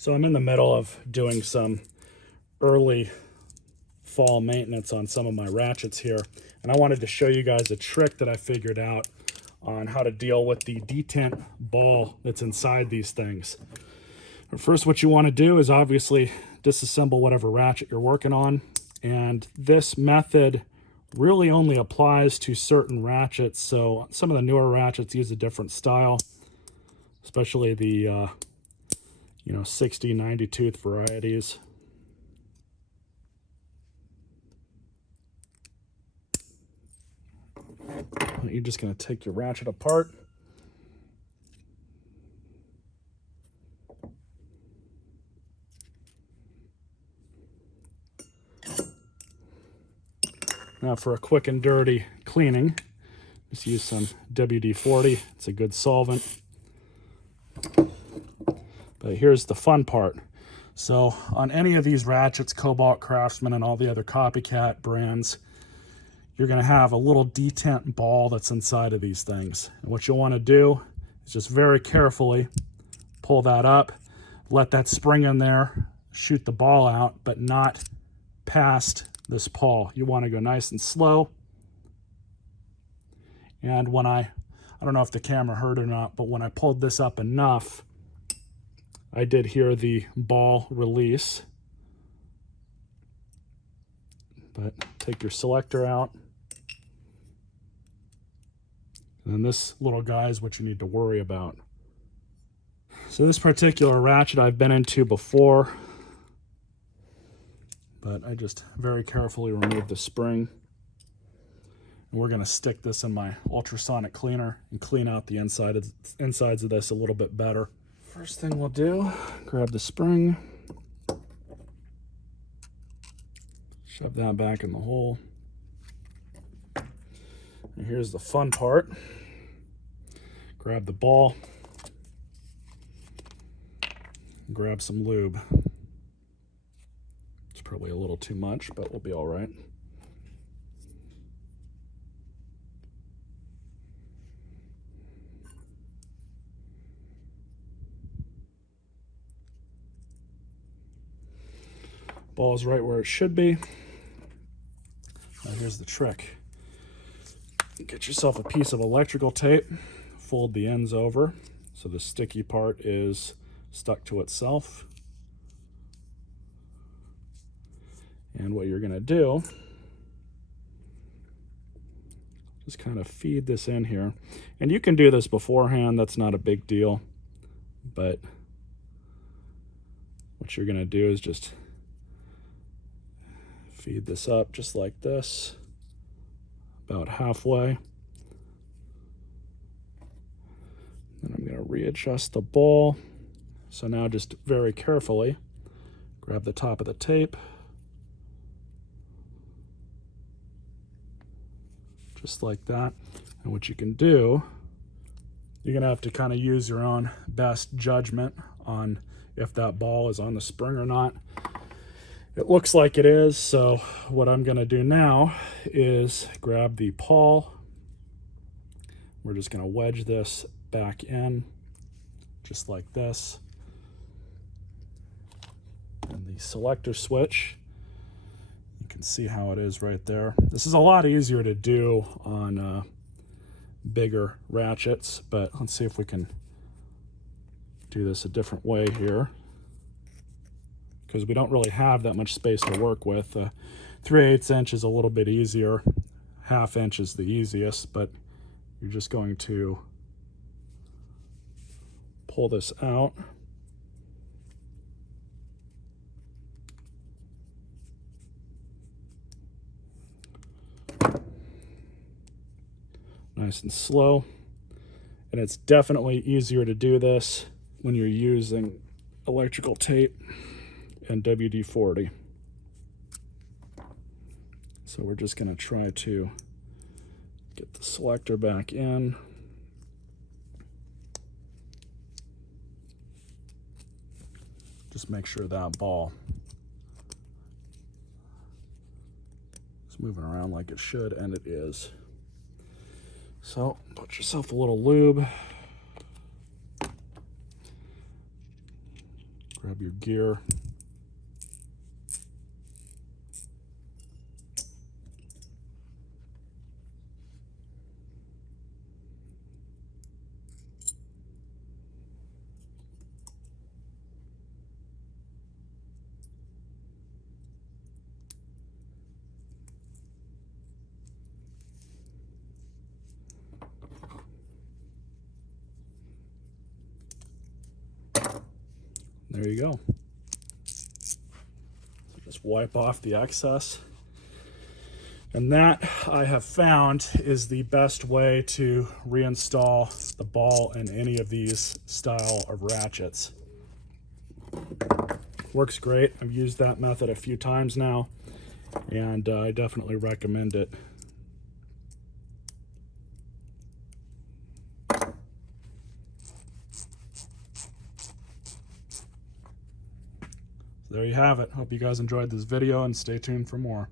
So I'm in the middle of doing some early fall maintenance on some of my ratchets here, and I wanted to show you guys a trick that I figured out on how to deal with the detent ball that's inside these things. But first, what you want to do is obviously disassemble whatever ratchet you're working on, and this method really only applies to certain ratchets. So some of the newer ratchets use a different style, especially the 60, 90 tooth varieties. You're just going to take your ratchet apart. Now for a quick and dirty cleaning, just use some WD-40. It's a good solvent. But here's the fun part. So on any of these ratchets, Cobalt, Craftsman, and all the other copycat brands, you're going to have a little detent ball that's inside of these things. And what you'll want to do is just very carefully pull that up, let that spring in there, shoot the ball out, but not past this pawl. You want to go nice and slow. And when I don't know if the camera heard or not, but when I pulled this up enough, I did hear the ball release. But take your selector out. And then this little guy is what you need to worry about. So this particular ratchet I've been into before, but I just very carefully removed the spring. And we're going to stick this in my ultrasonic cleaner and clean out the insides of this a little bit better. First thing we'll do, grab the spring, shove that back in the hole. And here's the fun part. Grab the ball, grab some lube. It's probably a little too much, but we'll be all right. Ball is right where it should be. Now here's the trick. Get yourself a piece of electrical tape, fold the ends over so the sticky part is stuck to itself. And what you're going to do, just kind of feed this in here. And you can do this beforehand, that's not a big deal. But what you're going to do is just feed this up just like this, about halfway. Then I'm going to readjust the ball. So now just very carefully grab the top of the tape, just like that. And what you can do, you're going to have to kind of use your own best judgment on if that ball is on the spring or not. It looks like it is, so what I'm going to do now is grab the pawl. We're just going to wedge this back in, just like this. And the selector switch, you can see how it is right there. This is a lot easier to do on bigger ratchets, but let's see if we can do this a different way here, because we don't really have that much space to work with. 3/8 inch is a little bit easier. 1/2 inch is the easiest, but you're just going to pull this out. Nice and slow. And it's definitely easier to do this when you're using electrical tape and WD-40. So we're just going to try to get the selector back in. Just make sure that ball is moving around like it should, and it is. So put yourself a little lube. Grab your gear. There you go. Just wipe off the excess. And that, I have found, is the best way to reinstall the ball in any of these style of ratchets. Works great. I've used that method a few times now, and I definitely recommend it. There you have it. Hope you guys enjoyed this video, and stay tuned for more.